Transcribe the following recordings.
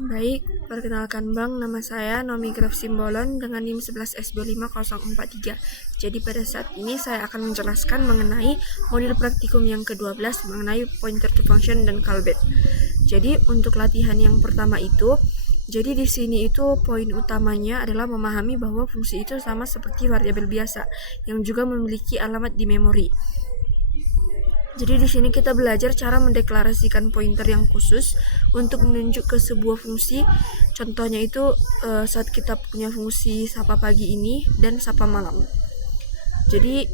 Baik, perkenalkan Bang, nama saya Nomi Graf Simbolon dengan NIM 11S25043. Jadi pada saat ini saya akan menjelaskan mengenai modul praktikum yang ke-12 mengenai pointer to function dan callback. Jadi untuk latihan yang pertama itu, jadi di sini itu poin utamanya adalah memahami bahwa fungsi itu sama seperti variabel biasa yang juga memiliki alamat di memori. Jadi di sini kita belajar cara mendeklarasikan pointer yang khusus untuk menunjuk ke sebuah fungsi. Contohnya itu saat kita punya fungsi sapa pagi ini dan sapa malam. Jadi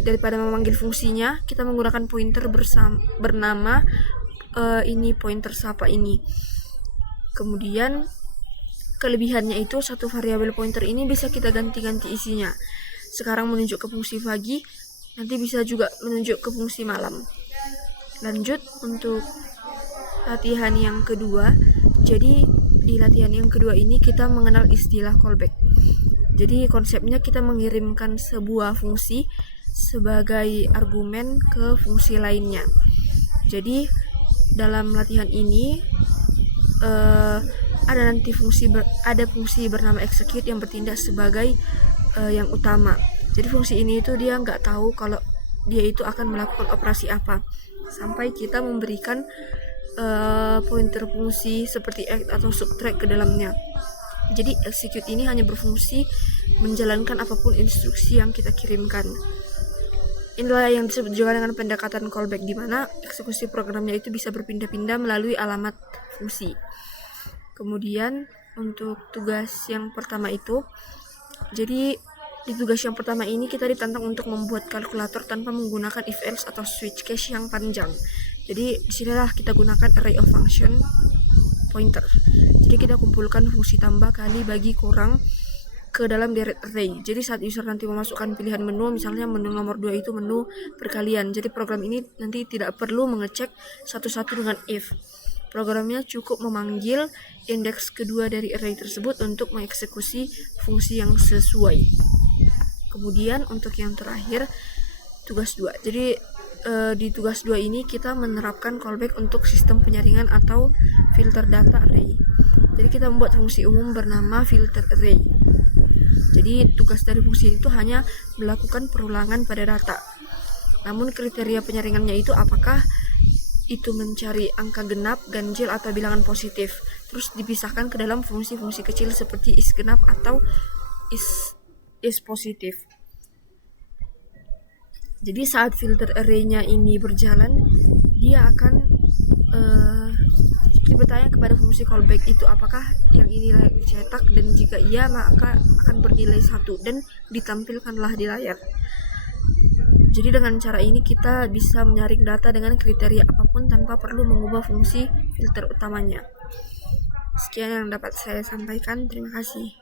daripada memanggil fungsinya, kita menggunakan pointer bernama ini pointer sapa ini. Kemudian kelebihannya itu satu variabel pointer ini bisa kita ganti-ganti isinya. Sekarang menunjuk ke fungsi pagi, nanti bisa juga menunjuk ke fungsi malam. Lanjut untuk latihan yang kedua. Jadi di latihan yang kedua ini kita mengenal istilah callback. Jadi konsepnya kita mengirimkan sebuah fungsi sebagai argumen ke fungsi lainnya. Jadi dalam latihan ini ada fungsi bernama execute yang bertindak sebagai yang utama. Jadi fungsi ini itu dia nggak tahu kalau dia itu akan melakukan operasi apa sampai kita memberikan pointer fungsi seperti add atau subtract ke dalamnya. Jadi execute ini hanya berfungsi menjalankan apapun instruksi yang kita kirimkan. Inilah yang disebut juga dengan pendekatan callback, di mana eksekusi programnya itu bisa berpindah-pindah melalui alamat fungsi. Kemudian untuk tugas yang pertama itu, jadi di tugas yang pertama ini kita ditantang untuk membuat kalkulator tanpa menggunakan if else atau switch case yang panjang. Jadi disinilah kita gunakan array of function pointer. Jadi kita kumpulkan fungsi tambah kali bagi kurang ke dalam deret array. Jadi saat user nanti memasukkan pilihan menu, misalnya menu nomor 2 itu menu perkalian. Jadi program ini nanti tidak perlu mengecek satu-satu dengan if. Programnya cukup memanggil indeks kedua dari array tersebut untuk mengeksekusi fungsi yang sesuai. Kemudian untuk yang terakhir, tugas 2. Jadi di tugas 2 ini kita menerapkan callback untuk sistem penyaringan atau filter data array. Jadi kita membuat fungsi umum bernama filter array. Jadi tugas dari fungsi itu hanya melakukan perulangan pada data. Namun kriteria penyaringannya itu apakah itu mencari angka genap, ganjil, atau bilangan positif. Terus dipisahkan ke dalam fungsi-fungsi kecil seperti is genap atau is positif. Jadi saat filter array-nya ini berjalan, dia akan bertanya kepada fungsi callback itu apakah yang ini layak dicetak, dan jika iya maka akan bernilai 1 dan ditampilkanlah di layar. Jadi dengan cara ini kita bisa menyaring data dengan kriteria apapun tanpa perlu mengubah fungsi filter utamanya. Sekian yang dapat saya sampaikan, terima kasih.